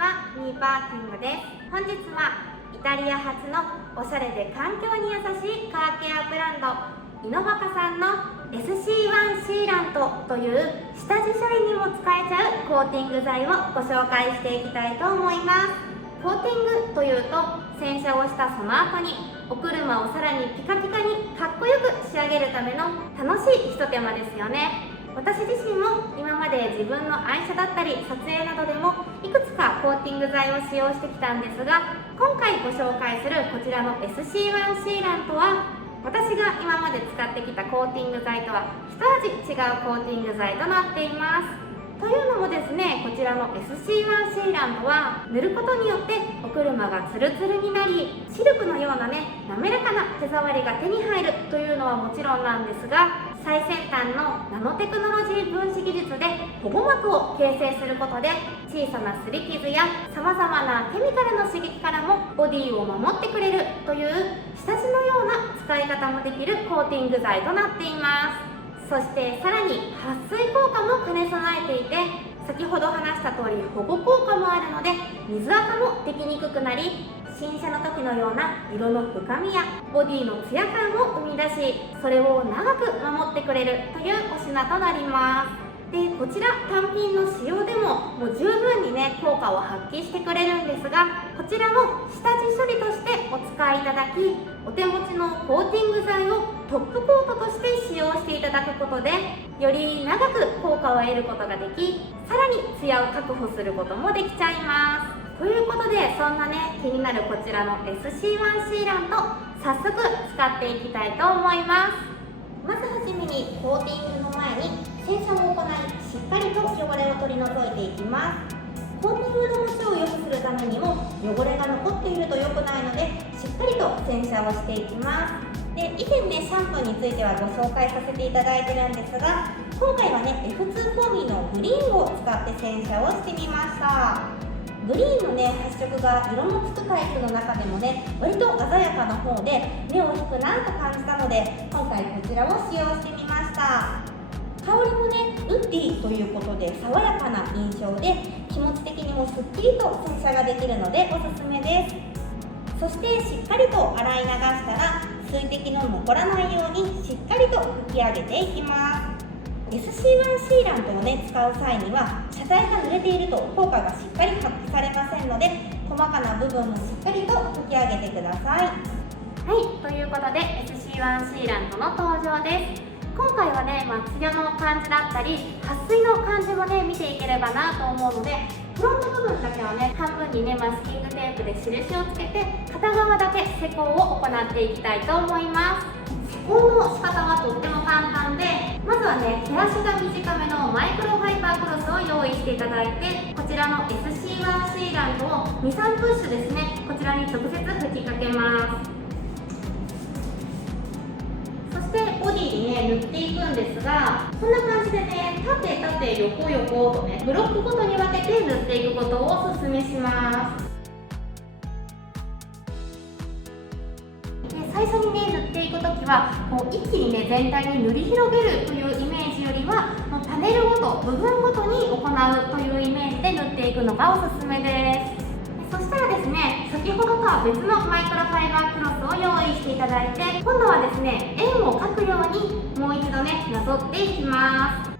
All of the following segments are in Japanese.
は、ミーパーキングです。本日はイタリア発のおしゃれで環境に優しいカーケアブランドイノバカさんの SC1 シーラントという下地処理にも使えちゃうコーティング剤をご紹介していきたいと思います。コーティングというと洗車をしたその後にお車をさらにピカピカにかっこよく仕上げるための楽しいひと手間ですよね。私自身も今まで自分の愛車だったり撮影などでもいくつかコーティング剤を使用してきたんですが、今回ご紹介するこちらの SC1 シーラントは私が今まで使ってきたコーティング剤とは一味違うコーティング剤となっています。というのもですね、こちらの SC1 シーラントは塗ることによってお車がツルツルになり、シルクのようなね、滑らかな手触りが手に入るというのはもちろんなんですが、最先端のナノテクノロジー分子技術で保護膜を形成することで小さな擦り傷やさまざまなケミカルの刺激からもボディを守ってくれるという下地のような使い方もできるコーティング剤となっています。そしてさらに撥水効果も兼ね備えていて、先ほど話した通り保護効果もあるので水垢もできにくくなり、新車の時のような色の深みやボディのツヤ感を生み出し、それを長く守ってくれるというお品となります。で、こちら単品の使用でも十分にね効果を発揮してくれるんですが、こちらも下地処理としてお使いいただき、お手持ちのコーティング剤をトップコートとして使用していただくことでより長く効果を得ることができ、さらにツヤを確保することもできちゃいます。ということで、そんなね気になるこちらの SC1 シーラント、早速使っていきたいと思います。まずはじめにコーティングの前に洗車を行い、しっかりと汚れを取り除いていきます。コーティングの持ちを良くするためにも汚れが残っていると良くないので、しっかりと洗車をしていきます。で、以前ねシャンプーについてはご紹介させていただいてるんですが、今回はね F2 フォーミーのグリーンを使って洗車をしてみました。グリーンのね発色が色のつくタイプの中でもね割と鮮やかな方で目を引くなと感じたので、今回こちらを使用してみました。香りもねウッディということで爽やかな印象で、気持ち的にもすっきりと洗車ができるのでおすすめです。そしてしっかりと洗い流したら水滴の残らないようにしっかりと拭き上げていきます。SC1 シーラントをね使う際には車体が濡れていると効果がしっかり発揮されませんので、細かな部分もしっかりと拭き上げてください。はい、ということで SC1 シーラントの登場です。今回はね、ツヤの感じだったり撥水の感じもね見ていければなと思うので、フロント部分だけはね半分にねマスキングテープで印をつけて片側だけ施工を行っていきたいと思います。施工の仕方はとっても簡単で、まずはね毛足が短めのマイクロファイバークロスを用意していただいて、こちらの SC1 シーラントを 2,3 プッシュですね、こちらに直接吹きかけます。そしてボディにね塗っていくんですが、こんな感じでね縦横横とねブロックごとに分けて塗っていくことをお勧めします。最初にね塗っていくときは一気にね全体に塗り広げるというイメージよりはパネルごと部分ごとに行うというイメージで塗っていくのがおすすめです。そしたらですね、先ほどとは別のマイクロファイバークロスを用意していただいて、今度はですね円を描くようにもう一度ねなぞっていきます。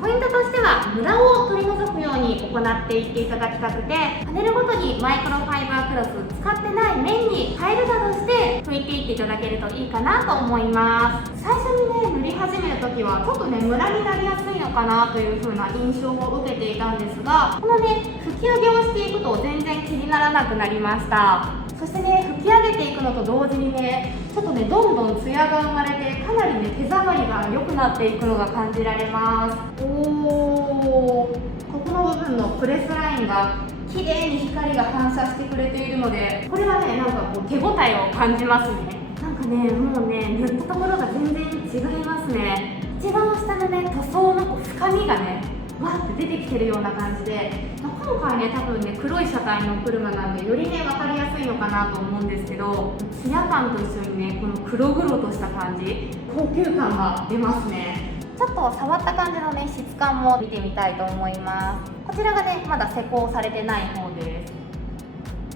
ポイントとしてはムラを取り除くように行っていっていただきたくて、パネルごとにマイクロファイバークロス使ってない面にタイルなどして拭いていっていただけるといいかなと思います。最初にね塗り始めるときはちょっとねムラになりやすいのかなという風な印象を受けていたんですが、このね拭き上げをしていくと全然気にならなくなりました。そしてね拭き上げていくのと同時にねちょっとねどんどんツヤが生まれて、かなりね手触りが良くなっていくのが感じられます。ここの部分のプレスラインが綺麗に光が反射してくれているので、これはねなんかこう手応えを感じますね。なんかねもうね塗ったところが全然違いますね。一番下のね塗装の深みがねわーって出てきてるような感じで、今回ね多分ね黒い車体の車なんでよりね分かりやすいのかなと思うんですけど、ツヤ感と一緒にねこの黒々とした感じ、高級感が出ますね。ちょっと触った感じのね質感も見てみたいと思います。こちらがねまだ施工されてない方です。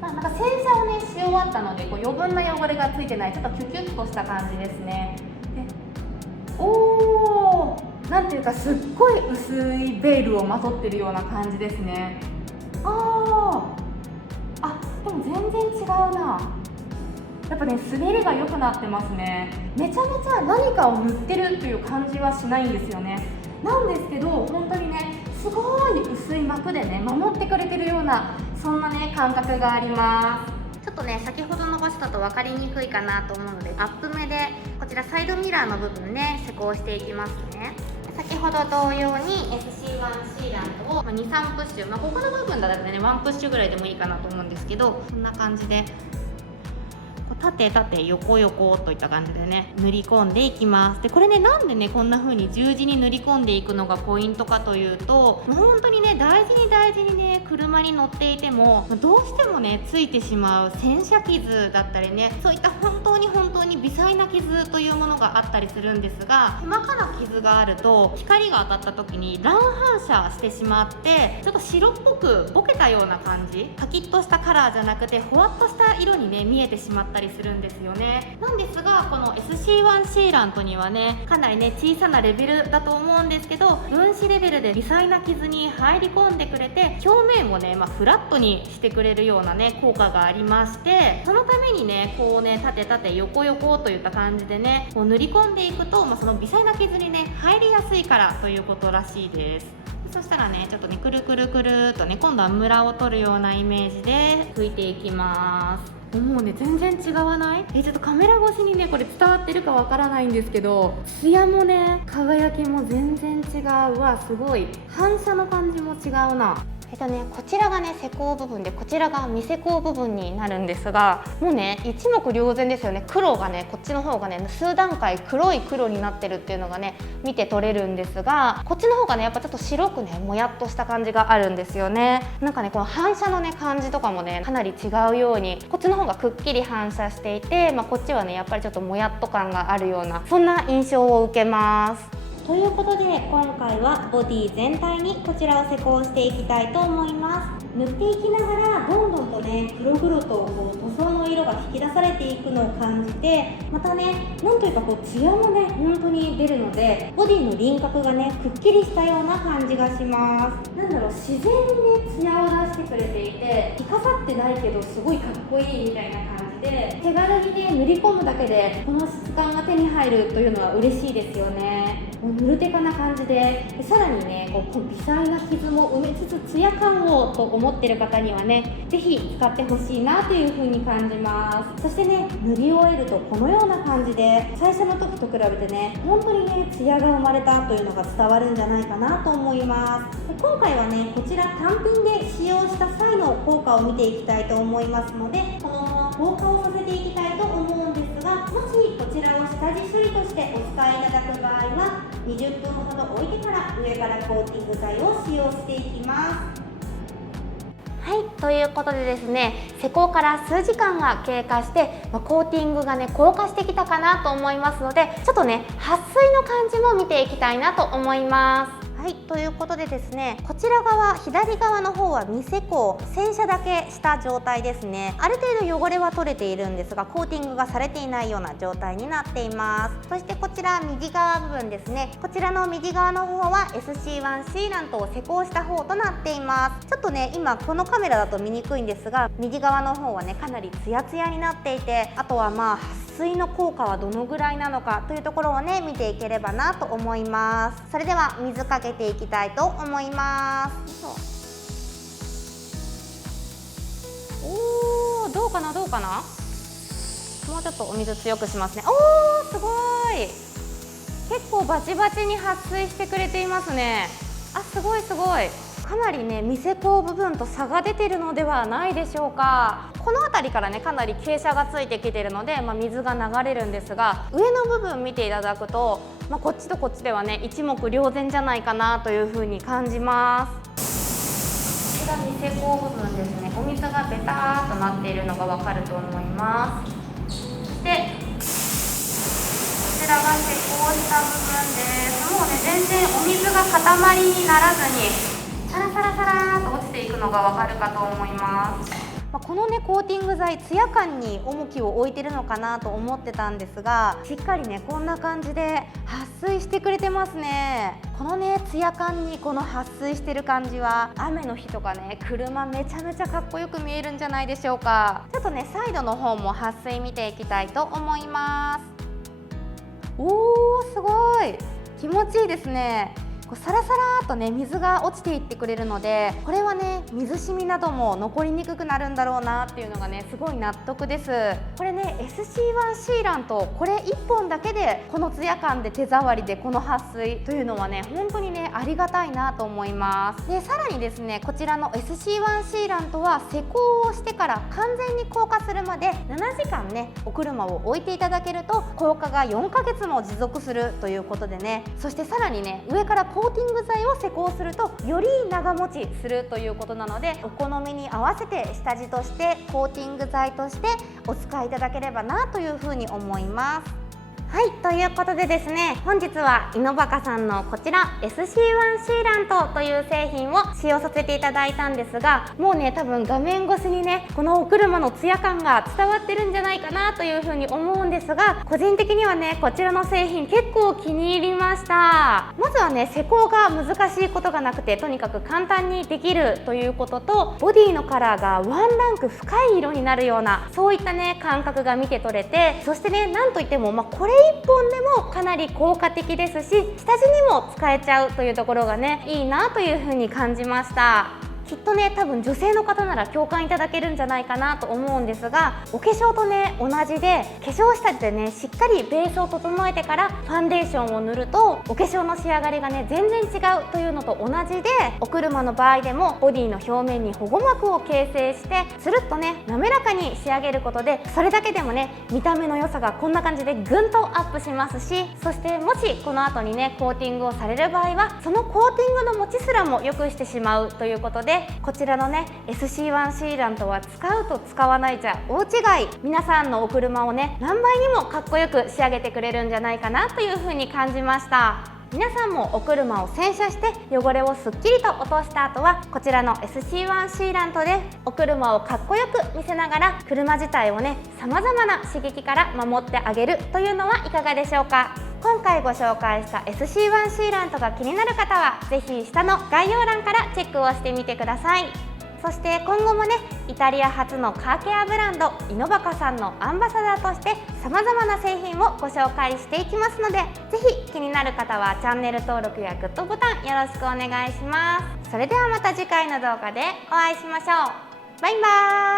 なんか洗車をねし終わったので、こう余分な汚れがついてない、ちょっとキュキュッとした感じですね。おー、なんていうかすっごい薄いベールをまとってるような感じですね。でも全然違うな。やっぱね滑りが良くなってますね。めちゃめちゃ何かを塗ってるという感じはしないんですよね。なんですけど本当にねすごい薄い膜でね守ってくれてるような、そんなね感覚があります。ちょっとね先ほどの場所だと分かりにくいかなと思うので、アップ目でこちらサイドミラーの部分ね施工していきますね。先ほど同様に SC1 シーラントを 2,3 プッシュ、ここの部分だとね1プッシュぐらいでもいいかなと思うんですけど、こんな感じで縦縦横横といった感じでね塗り込んでいきます。でこれねなんでねこんな風に十字に塗り込んでいくのがポイントかというと、本当にね大事にね車に乗っていてもどうしてもねついてしまう洗車傷だったりね、そういった本当に微細な傷というものがあったりするんですが、細かな傷があると光が当たった時に乱反射してしまってちょっと白っぽくボケたような感じ、パキッとしたカラーじゃなくてほわっとした色にね見えてしまったりするんですよね。なんですがこの SC1 シーラントにはねかなりね小さなレベルだと思うんですけど、分子レベルで微細な傷に入り込んでくれて表面をね、フラットにしてくれるようなね効果がありまして、そのためにねこうね縦縦横横といった感じでねこう塗り込んでいくと、その微細な傷にね入りやすいからということらしいです。そしたらねちょっとねくるくるくるっとね今度はムラを取るようなイメージで拭いていきます。もうね全然違わない？ちょっとカメラ越しにねこれ伝わってるかわからないんですけど、ツヤもね輝きも全然違うわ。すごい反射の感じも違うな。こちらがね施工部分で、こちらが未施工部分になるんですが、もうね一目瞭然ですよね。黒がねこっちの方がね数段階黒い黒になってるっていうのがね見て取れるんですが、こっちの方がねやっぱちょっと白くねもやっとした感じがあるんですよね。なんかねこの反射のね感じとかもねかなり違うように、こっちの方がくっきり反射していて、こっちはねやっぱりちょっともやっと感があるような、そんな印象を受けます。ということで今回はボディ全体にこちらを施工していきたいと思います。塗っていきながらどんどんとね黒々とこう塗装の色が引き出されていくのを感じて、またねなんというかこうツヤもね本当に出るので、ボディの輪郭がねくっきりしたような感じがします。自然にねツヤを出してくれていて、着飾ってないけどすごいかっこいいみたいな感じで、手軽にね塗り込むだけでこの質感が手に入るというのは嬉しいですよね。もう塗る手かな感じで、さらにねこう微細な傷も埋めつつツヤ感をと思ってる方にはねぜひ使ってほしいなという風に感じます。そしてね塗り終えるとこのような感じで、最初の時と比べてね本当にねツヤが生まれたというのが伝わるんじゃないかなと思います。で今回はねこちら単品で使用した際の効果を見ていきたいと思いますので、このまま効果をさせていきたいと思うんですが、もしこちらを下地処理としてお使いいただく場合は20分ほど置いてから上からコーティング剤を使用していきます。はい、ということでですね、施工から数時間が経過して、コーティングがね硬化してきたかなと思いますので、ちょっとね撥水の感じも見ていきたいなと思います。はい、ということでですね、こちら側左側の方は未施工、洗車だけした状態ですね。ある程度汚れは取れているんですが、コーティングがされていないような状態になっています。そしてこちら右側部分ですね、こちらの右側の方は SC1 シーラントを施工した方となっています。ちょっとね今このカメラだと見にくいんですが、右側の方はねかなりツヤツヤになっていて、あとは撥水の効果はどのぐらいなのかというところをね見ていければなと思います。それでは水かけていきたいと思います。おー、どうかなどうかな。もうちょっとお水強くしますね。おー、すごい、結構バチバチに撥水してくれていますね。あ、すごいすごい、かなりね未施工部分と差が出てるのではないでしょうか。この辺りからねかなり傾斜がついてきているので、水が流れるんですが、上の部分見ていただくと、こっちとこっちではね一目瞭然じゃないかなというふうに感じます。こちら未施工部分ですね。お水がベターっとなっているのがわかると思います。そしてこちららが施工した部分です。もうね、全然お水が塊にならずにサラサラサラーと落ちていくのがわかるかと思います。このねコーティング剤、ツヤ感に重きを置いてるのかなと思ってたんですが、しっかりねこんな感じで撥水してくれてますね。このねツヤ感にこの撥水してる感じは雨の日とかね、車めちゃめちゃかっこよく見えるんじゃないでしょうか。ちょっとねサイドの方も撥水見ていきたいと思います。おー、すごい気持ちいいですね。サラサラーとね水が落ちていってくれるので、これはね水しみなども残りにくくなるんだろうなっていうのがねすごい納得です。これね SC1 シーラント、これ1本だけでこのツヤ感で手触りでこの撥水というのはね本当にねありがたいなと思います。でさらにですね、こちらの SC1 シーラントは施工をしてから完全に硬化するまで7時間ねお車を置いていただけると効果が4ヶ月も持続するということでね、そしてさらにね上からコーティング剤を施工するとより長持ちするということなので、お好みに合わせて下地としてコーティング剤としてお使いいただければなというふうに思います。はい、ということでですね、本日はイノバカさんのこちら SC1 シーラントという製品を使用させていただいたんですが、もうね多分画面越しにねこのお車のツヤ感が伝わってるんじゃないかなというふうに思うんですが、個人的にはねこちらの製品結構気に入りました。まずはね施工が難しいことがなくて、とにかく簡単にできるということと、ボディのカラーがワンランク深い色になるような、そういったね感覚が見て取れて、そしてねなんといってもこれ1本でもかなり効果的ですし、下地にも使えちゃうというところがねいいなというふうに感じました。きっとね多分女性の方なら共感いただけるんじゃないかなと思うんですが、お化粧とね同じで、化粧下地でねしっかりベースを整えてからファンデーションを塗るとお化粧の仕上がりがね全然違うというのと同じで、お車の場合でもボディの表面に保護膜を形成してつるっとね滑らかに仕上げることで、それだけでもね見た目の良さがこんな感じでぐんとアップしますし、そしてもしこの後にねコーティングをされる場合はそのコーティングの持ちすらも良くしてしまうということで、こちらのね SC1 シーラントは使うと使わないじゃ大違い、皆さんのお車をね何倍にもかっこよく仕上げてくれるんじゃないかなというふうに感じました。皆さんもお車を洗車して汚れをすっきりと落とした後はこちらの SC1 シーラントでお車をかっこよく見せながら車自体をね様々な刺激から守ってあげるというのはいかがでしょうか。今回ご紹介した SC1 シーラントが気になる方はぜひ下の概要欄からチェックをしてみてください。そして今後もねイタリア発のカーケアブランドイノバカさんのアンバサダーとして様々な製品をご紹介していきますので、ぜひ気になる方はチャンネル登録やグッドボタンよろしくお願いします。それではまた次回の動画でお会いしましょう。バイバーイ。